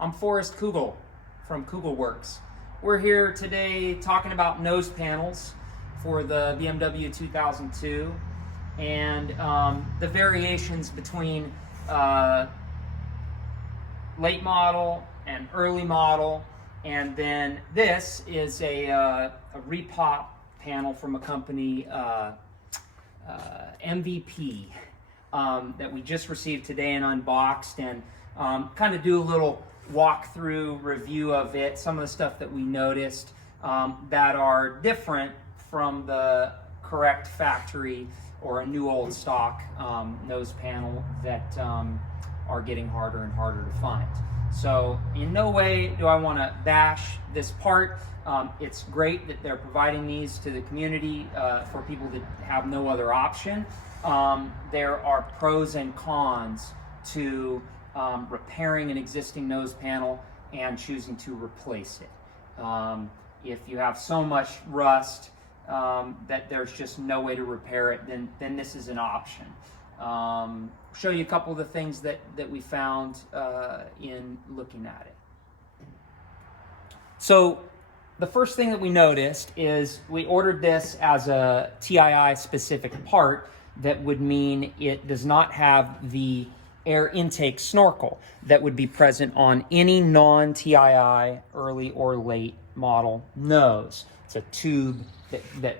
I'm Forrest Kugel from Kugel Works. We're here today talking about nose panels for the BMW 2002 and the variations between late model and early model. And then this is a repop panel from a company, MVP, that we just received today and unboxed, and kind of do a little walkthrough review of it, some of the stuff that we noticed that are different from the correct factory or a new old stock nose panel that are getting harder and harder to find. So in no way do I want to bash this part. It's great that they're providing these to the community for people that have no other option. There are pros and cons to repairing an existing nose panel and choosing to replace it. If you have so much rust that there's just no way to repair it, then this is an option. Show you a couple of the things that we found in looking at it. So the first thing that we noticed is we ordered this as a TII specific part. That would mean it does not have the air intake snorkel that would be present on any non-TII early or late model nose. It's a tube that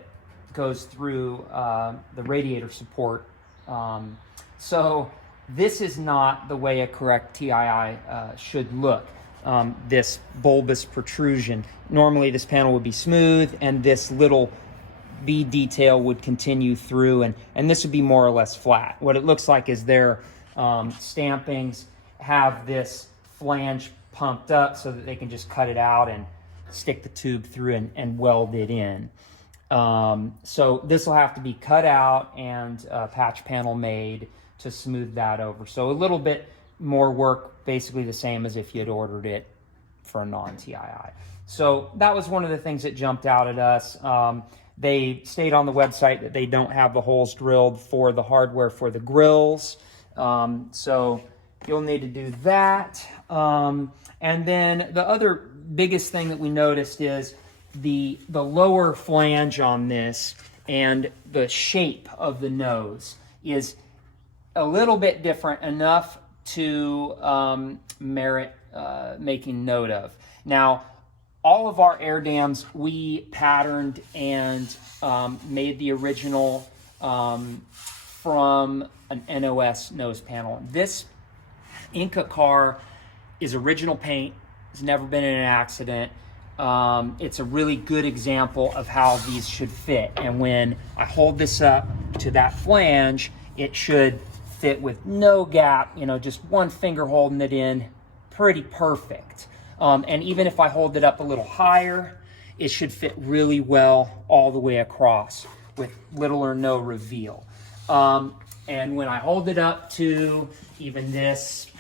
goes through the radiator support. So this is not the way a correct TII should look. This bulbous protrusion. Normally this panel would be smooth and this little bead detail would continue through, and this would be more or less flat. What it looks like is their stampings have this flange pumped up so that they can just cut it out and stick the tube through and weld it in. So this will have to be cut out and a patch panel made to smooth that over. So a little bit more work, basically the same as if you had ordered it for a non-TII. So that was one of the things that jumped out at us. They state on the website that they don't have the holes drilled for the hardware for the grills. So you'll need to do that. And then the other biggest thing that we noticed is the lower flange on this and the shape of the nose is a little bit different enough to merit making note of. Now, all of our air dams we patterned and made the original from an NOS nose panel. This Inca car is original paint. It's never been in an accident. It's a really good example of how these should fit. And when I hold this up to that flange, it should fit with no gap, just one finger holding it in, pretty perfect. And even if I hold it up a little higher, it should fit really well all the way across with little or no reveal. And when I hold it up to even this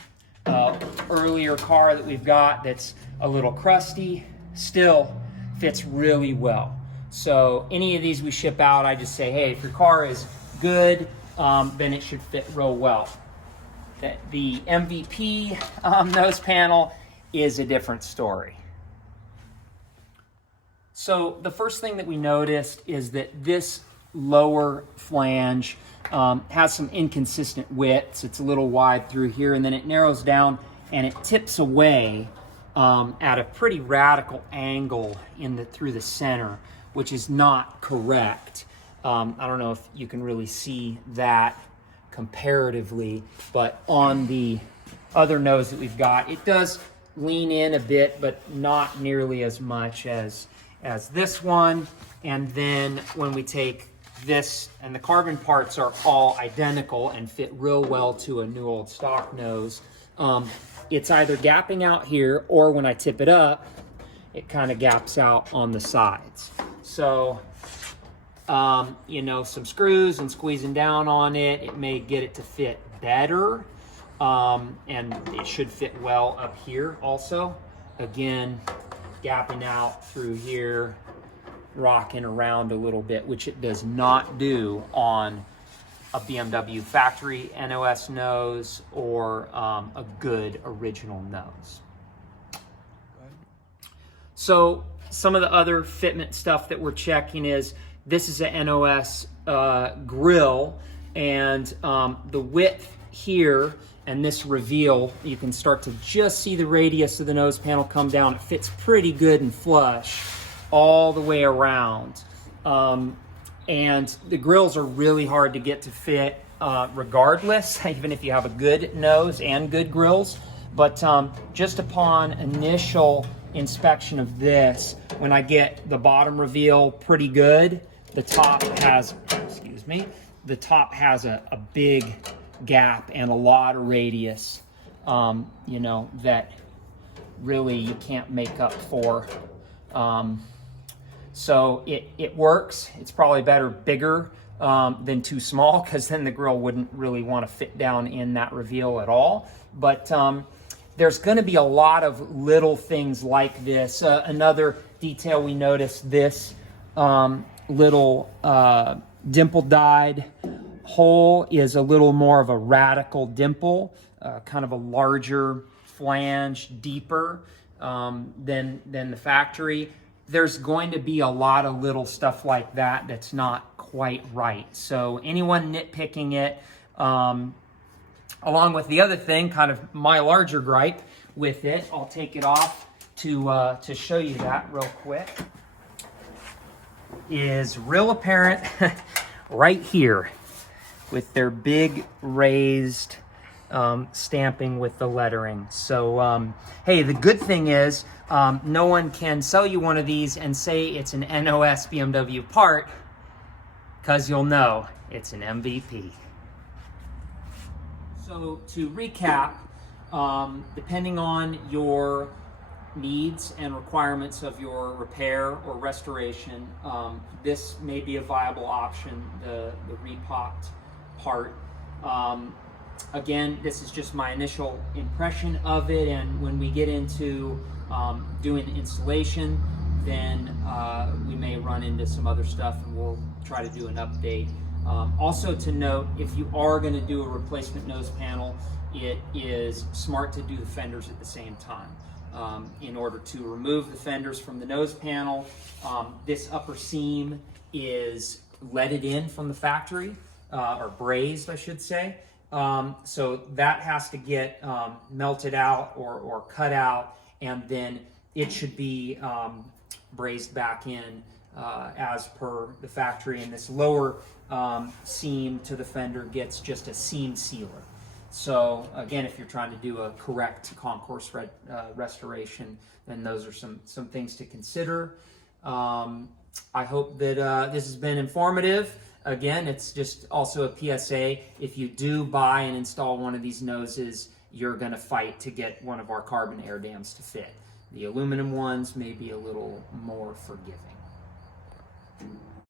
earlier car that we've got that's a little crusty, still fits really well. So any of these we ship out, I just say, hey, if your car is good, then it should fit real well. The MVP nose panel is a different story. So the first thing that we noticed is that this lower flange has some inconsistent widths. It's a little wide through here, and then it narrows down and it tips away at a pretty radical angle through the center, which is not correct. I don't know if you can really see that comparatively, but on the other nose that we've got, it does lean in a bit, but not nearly as much as this one. And then when we take this, and the carbon parts are all identical and fit real well to a new old stock nose, it's either gapping out here, or when I tip it up, it kind of gaps out on the sides. So some screws and squeezing down on it, it may get it to fit better. And it should fit well up here also. Again, gapping out through here, rocking around a little bit, which it does not do on a BMW factory NOS nose or a good original nose. So some of the other fitment stuff that we're checking is this is a NOS Grille, and the width here and this reveal, you can start to just see the radius of the nose panel come down. It fits pretty good and flush all the way around. And the grills are really hard to get to fit regardless, even if you have a good nose and good grills. But just upon initial inspection of this, when I get the bottom reveal pretty good, the top has, excuse me, the top has a big gap and a lot of radius, you know, that really you can't make up for. So it works. It's probably better bigger than too small, because then the grill wouldn't really want to fit down in that reveal at all. But there's going to be a lot of little things like this. Another detail we noticed, this little dimple dyed hole is a little more of a radical dimple, kind of a larger flange, deeper than the factory. There's going to be a lot of little stuff like that that's not quite right. So anyone nitpicking it, along with the other thing, kind of my larger gripe with it, I'll take it off to show you that real quick, is real apparent right here with their big raised stamping with the lettering. So hey, the good thing is no one can sell you one of these and say it's an NOS BMW part, because you'll know it's an MVP. So to recap, depending on your needs and requirements of your repair or restoration, this may be a viable option, the repopped part. Again, this is just my initial impression of it, and when we get into doing the installation, then we may run into some other stuff, and we'll try to do an update. Also to note, if you are going to do a replacement nose panel, it is smart to do the fenders at the same time. In order to remove the fenders from the nose panel, this upper seam is leaded in from the factory, or brazed, I should say. So that has to get melted out or cut out, and then it should be brazed back in as per the factory. And this lower seam to the fender gets just a seam sealer. So again, if you're trying to do a correct concourse restoration, then those are some things to consider. I hope that this has been informative. Again, it's just also a PSA. If you do buy and install one of these noses, you're going to fight to get one of our carbon air dams to fit. The aluminum ones may be a little more forgiving.